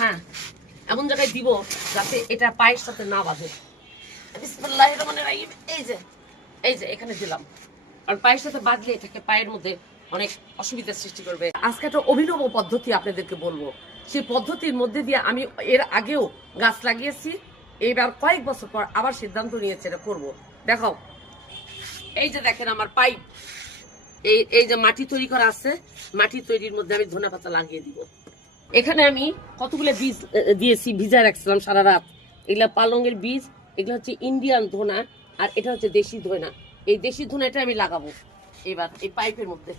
হ্যাঁ। এমন জায়গায় দিব যাতে এটা পায়ের সাথে না বাঁধে। এই যে এখানে দিলাম। আর পায়ের সাথে বাঁধলে এটাকে পায়ের মধ্যে অনেক অসুবিধার সৃষ্টি করবে। আজকে একটা অভিনব পদ্ধতি আপনাদেরকে বলব। সেই পদ্ধতির মধ্যে দিয়ে আমি এর আগেও গাছ লাগিয়েছি। এইবার কয়েক বছর পর আবার সিদ্ধান্ত নিয়েছে এটা করব। দেখাও। এই যে দেখেন আমার পাইপ। এই এই যে মাটি তৈরি করা আছে, মাটি তৈরির মধ্যে আমি ধনে পাতা লাগিয়ে দিব। এখানে আমি কতগুলো বীজ দিয়েছি, ভিজায় রাখছিলাম সারা রাত। এগুলা পালংয়ের বীজ, এগুলো হচ্ছে ইন্ডিয়ান ধনা, আর এটা হচ্ছে দেশি ধনা। এই দেশি ধনাটা আমি লাগাবো এবার, এই পাইপের মধ্যে।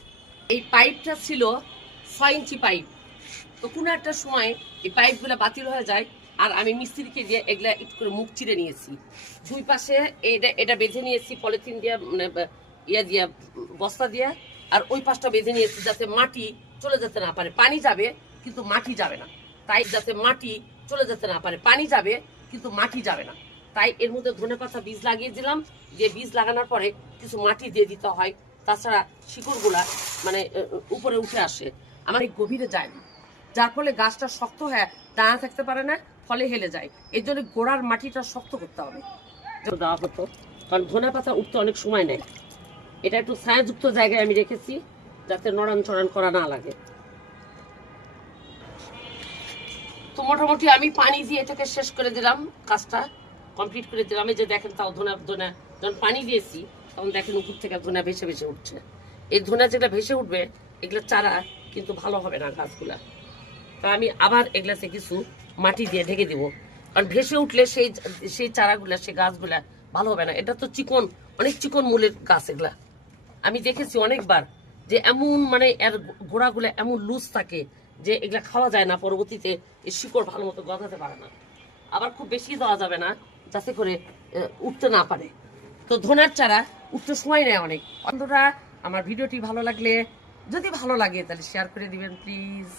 এই পাইপটা ছিল ছয় ইঞ্চি পাইপ। তো কোনো একটা সময় এই পাইপগুলো বাতিল হয়ে যায় আর আমি মিস্ত্রিকে দিয়ে এগুলা একটু করে মুখ চিরে নিয়েছি। দুই পাশে এটা এটা বেঁধে নিয়েছি, পলিথিন দিয়ে মানে ইয়া দিয়া, বস্তা দিয়া, আর ওই পাশটা বেঁধে নিয়েছি যাতে মাটি চলে যেতে না পারে। পানি যাবে, কিন্তু মাটি যাবে না। তাই যাতে মাটি চলে যেতে না পারে। পানি যাবে, কিন্তু মাটি যাবে না। তাই এর মধ্যে ধনে পাতা বীজ লাগিয়ে দিলাম। যে বীজ লাগানোর পরে কিছু মাটি দিয়ে দিতে হয়। তাছাড়া শিকড়গুলা মানে উপরে উঠে আসে। আমার এই গভীরে যায় না। যার ফলে গাছটা শক্ত হয়ে দাঁড়া থাকতে পারে না। ফলে হেলে যায়। এর জন্য গোড়ার মাটিটা শক্ত করতে হবে। দেওয়া হতো। কারণ ধনে পাতা উঠতে অনেক সময় নেয়। এটা একটু ছায়াযুক্ত জায়গায় আমি রেখেছি, যাতে নড়ান চড়ান করা না লাগে। তো মোটামুটি আমি পানি দিয়ে এটাকে শেষ করে দিলাম, কাজটা কমপ্লিট করে দিলাম। এই যে দেখেন তাও ধনা ধনা, যখন পানি দিয়েছি, তখন দেখেন উপর থেকে ধনা ভেসে ভেসে উঠছে। এই ধনা যেটা ভেসে উঠবে, এগুলো চারা কিন্তু ভালো হবে না গাছগুলা। তা আমি আবার এগুলাতে কিছু মাটি দিয়ে ঢেকে দিব। কারণ ভেসে উঠলে সেই সেই চারাগুলা, সেই গাছগুলা ভালো হবে না। এটা তো চিকন, অনেক চিকন মূলের গাছ এগুলা। আমি দেখেছি অনেকবার যে এমন মানে এর গোড়াগুলো এমন লুজ থাকে যে এগুলা খাওয়া যায় না, পরবর্তীতে এই শিকড় ভালো মতো গজাতে পারে না। আবার খুব বেশি দেওয়া যাবে না, যাতে করে উঠতে না পারে। তো ধনার চারা উঠতে সময় নেয় অনেক। বন্ধুরা, আমার ভিডিওটি ভালো লাগলে, যদি ভালো লাগে তাহলে শেয়ার করে দিবেন প্লিজ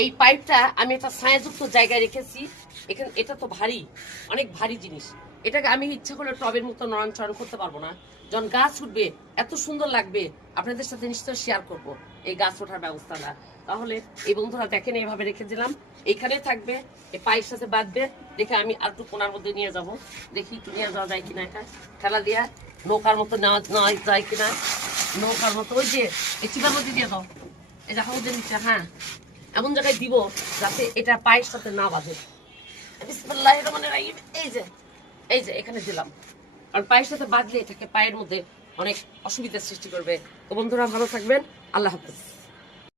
এই পাইপটা আমি একটা ছায়াযুক্ত জায়গায় রেখেছি। এখানে এটা তো ভারী, অনেক ভারী জিনিস। এটাকে আমি ইচ্ছা করলে টবের মতো নড়ানচড়ান করতে পারব না। যখন গাছ উঠবে, এত সুন্দর লাগবে। আপনাদের সাথে নিশ্চয় শেয়ার করব এই গাছ ওঠার ব্যবস্থাটা। তাহলে এই বন্ধুরা দেখেন, এইভাবে রেখে দিলাম। এখানে থাকবে, এই পায়ের সাথে বাঁধবে। দেখে আমি আর একটু কোনার মধ্যে নিয়ে যাব। দেখি একটু নিয়ে যাওয়া যায় কিনা এটা খেলা দিয়া নৌকার মতো নেওয়া নেওয়া যায় কিনা? নৌকার মতো, ওই যে, এই চিপার মধ্যে দিয়ে দাও। এই যে হাউজের নিচে হ্যাঁ। এমন জায়গায় দিব যাতে এটা পায়ের সাথে না বাজে বিসমিল্লাহির রহমানির রহিম। এই যে এই যে, এখানে দিলাম। আর পায়ের সাথে বাঁধলে এটাকে পায়ের মধ্যে অনেক অসুবিধার সৃষ্টি করবে। তো বন্ধুরা, ভালো থাকবেন। আল্লাহ হাফেজ।